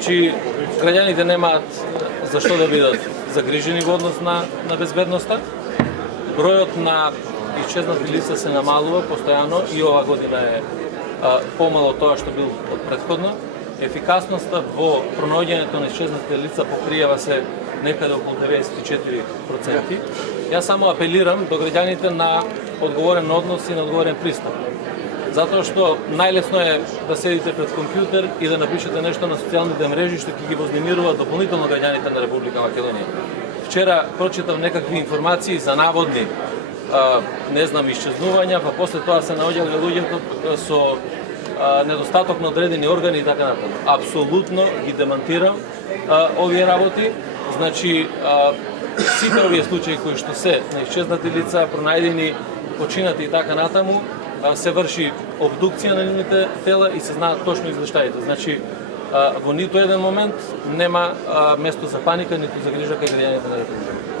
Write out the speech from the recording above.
Чи граѓаните немаат зашто да бидат загрижени во однос на безбедноста. Бројот на исчезнати лица се намалува постојано и ова година е помало од тоа што бил од претходно. Ефикасноста во пронаоѓањето на исчезнатите лица покријава се некаде околу 94%. Јас само апелирам до граѓаните на одговорен однос и на одговорен пристап. Затоа што најлесно е да седите пред компјутер и да напишете нешто на социјалните мрежи што ќе ги вознемирува дополнително граѓаните на Република Македонија. Вчера прочитав некакви информации за наводни исчезнувања, па после тоа се наоѓале луѓето со недостаток на одредени органи и така натаму. Апсолутно ги демантирам овие работи. Значи, сите овие случаи кои што се на исчезнати лица, пронајдени, починати и така натаму, се врши обдукција на нивните тела и се знаат точно извештаите. Значи, во ниту еден момент нема место за паника, ниту за грижа кај граѓаните на Република.